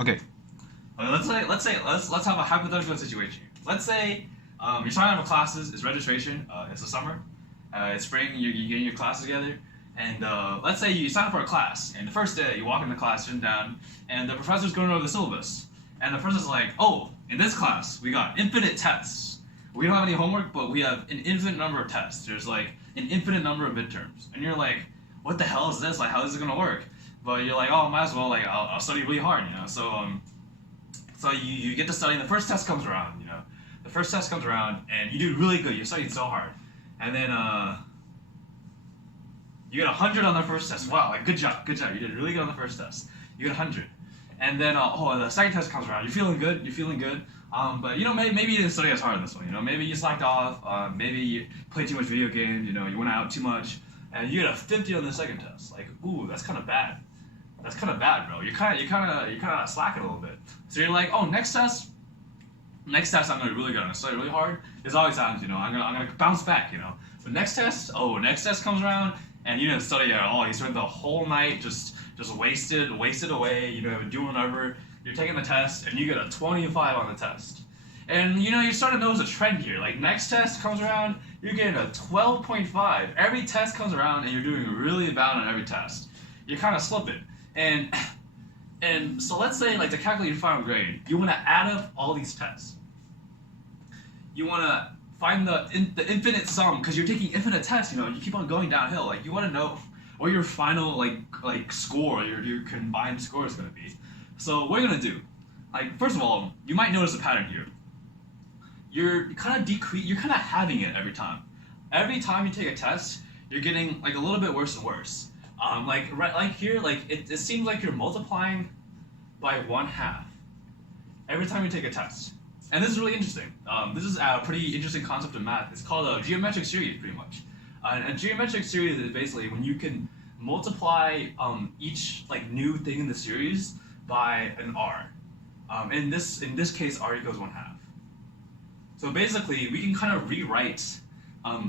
Okay. Let's have a hypothetical situation. Let's say you're signing up for classes. It's registration. It's the summer. It's spring. You're getting your classes together. And let's say you sign up for a class, and the first day you walk in the class, sit down, and the professor's going over the syllabus. And the professor's like, "Oh, in this class we got infinite tests. We don't have any homework, but we have an infinite number of tests. There's like an infinite number of midterms." And you're like, "What the hell is this? Like, how is it gonna work?" But you're like, "Oh, might as well. Like, I'll study really hard, you know." So you get to study, and the first test comes around, you know. The first test comes around, and you do really good. You're studying so hard, and then you get 100 on the first test. Wow, like good job. You did really good on the first test. You get 100, and then the second test comes around. You're feeling good. But you know, maybe you didn't study as hard on this one. You know, maybe you slacked off. Maybe you played too much video games. You know, you went out too much, and you get a 50 on the second test. Like, ooh, that's kind of bad. That's kind of bad, bro. You're kind of slacking a little bit. So you're like, oh, next test, I'm gonna be really good. I'm gonna study really hard. There's always times, you know, I'm gonna bounce back, you know. But next test comes around, and you didn't study at all. You spent the whole night just wasted away, you know, doing whatever. You're taking the test, and you get a 25 on the test. And you know, you start to notice a trend here. Like next test comes around, you're getting a 12.5. Every test comes around, and you're doing really bad on every test. You're kind of slipping. And so let's say, like, to calculate your final grade, you want to add up all these tests. You want to find the infinite sum, because you're taking infinite tests. You know, you keep on going downhill. Like, you want to know what your final like score, your combined score is going to be. So what are you going to do? Like, first of all, you might notice a pattern here. You're kind of having it every time. Every time you take a test, you're getting like a little bit worse and worse. Like here, like it seems like you're multiplying by 1/2 every time you take a test. And this is really interesting. This is a pretty interesting concept of math. It's called a geometric series, pretty much. A geometric series is basically when you can multiply each like new thing in the series by an r. In this case, r equals 1/2. So basically, we can kind of rewrite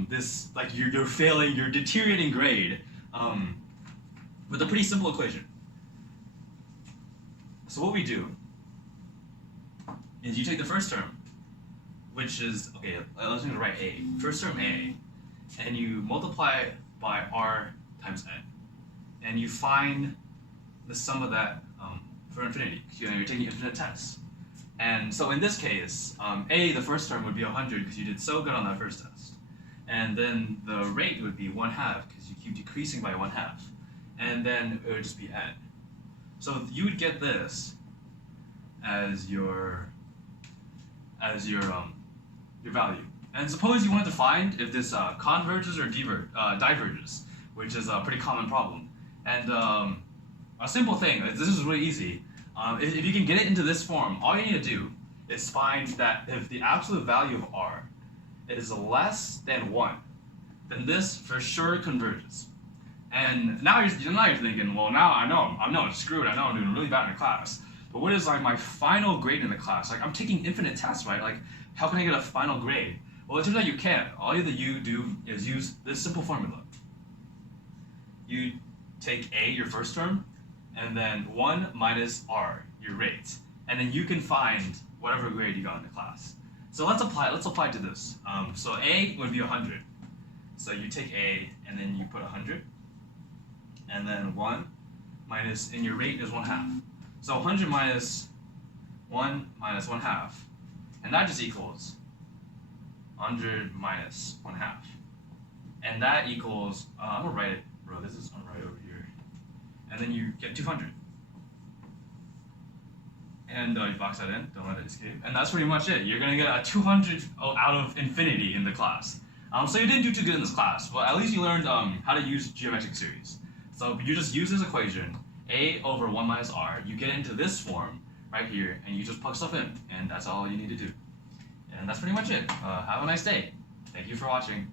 this, like you're failing, you're deteriorating grade. With a pretty simple equation. So what we do is you take the first term, which is, okay, let's write a. First term a, and you multiply it by r times n. And you find the sum of that for infinity. You know, you're taking infinite tests. And so in this case, a, the first term would be 100 because you did so good on that first test. And then the rate would be 1/2 because you keep decreasing by 1/2. And then it would just be n. So you would get this as your value. And suppose you wanted to find if this converges or diverges, which is a pretty common problem. And a simple thing, this is really easy. If you can get it into this form, all you need to do is find that if the absolute value of r is less than 1, then this for sure converges. And now you're thinking, well, now I know it's screwed. I know I'm doing really bad in the class. But what is like my final grade in the class? Like I'm taking infinite tests, right? Like how can I get a final grade? Well, it turns out you can't. All you do is use this simple formula. You take a, your first term, and then 1 minus r, your rate, and then you can find whatever grade you got in the class. So let's apply to this. So a would be 100. So you take a, and then you put 100. And then 1 minus, and your rate is 1/2. So 100 minus 1 minus 1/2. And that just equals 100 minus 1/2. And that equals, I'm going to write it, bro, this is right over here. And then you get 200. And you box that in, don't let it escape. And that's pretty much it. You're going to get a 200 out of infinity in the class. So you didn't do too good in this class, but at least you learned how to use geometric series. So you just use this equation, a over 1 minus r, you get it into this form right here, and you just plug stuff in, and that's all you need to do. And that's pretty much it. Have a nice day. Thank you for watching.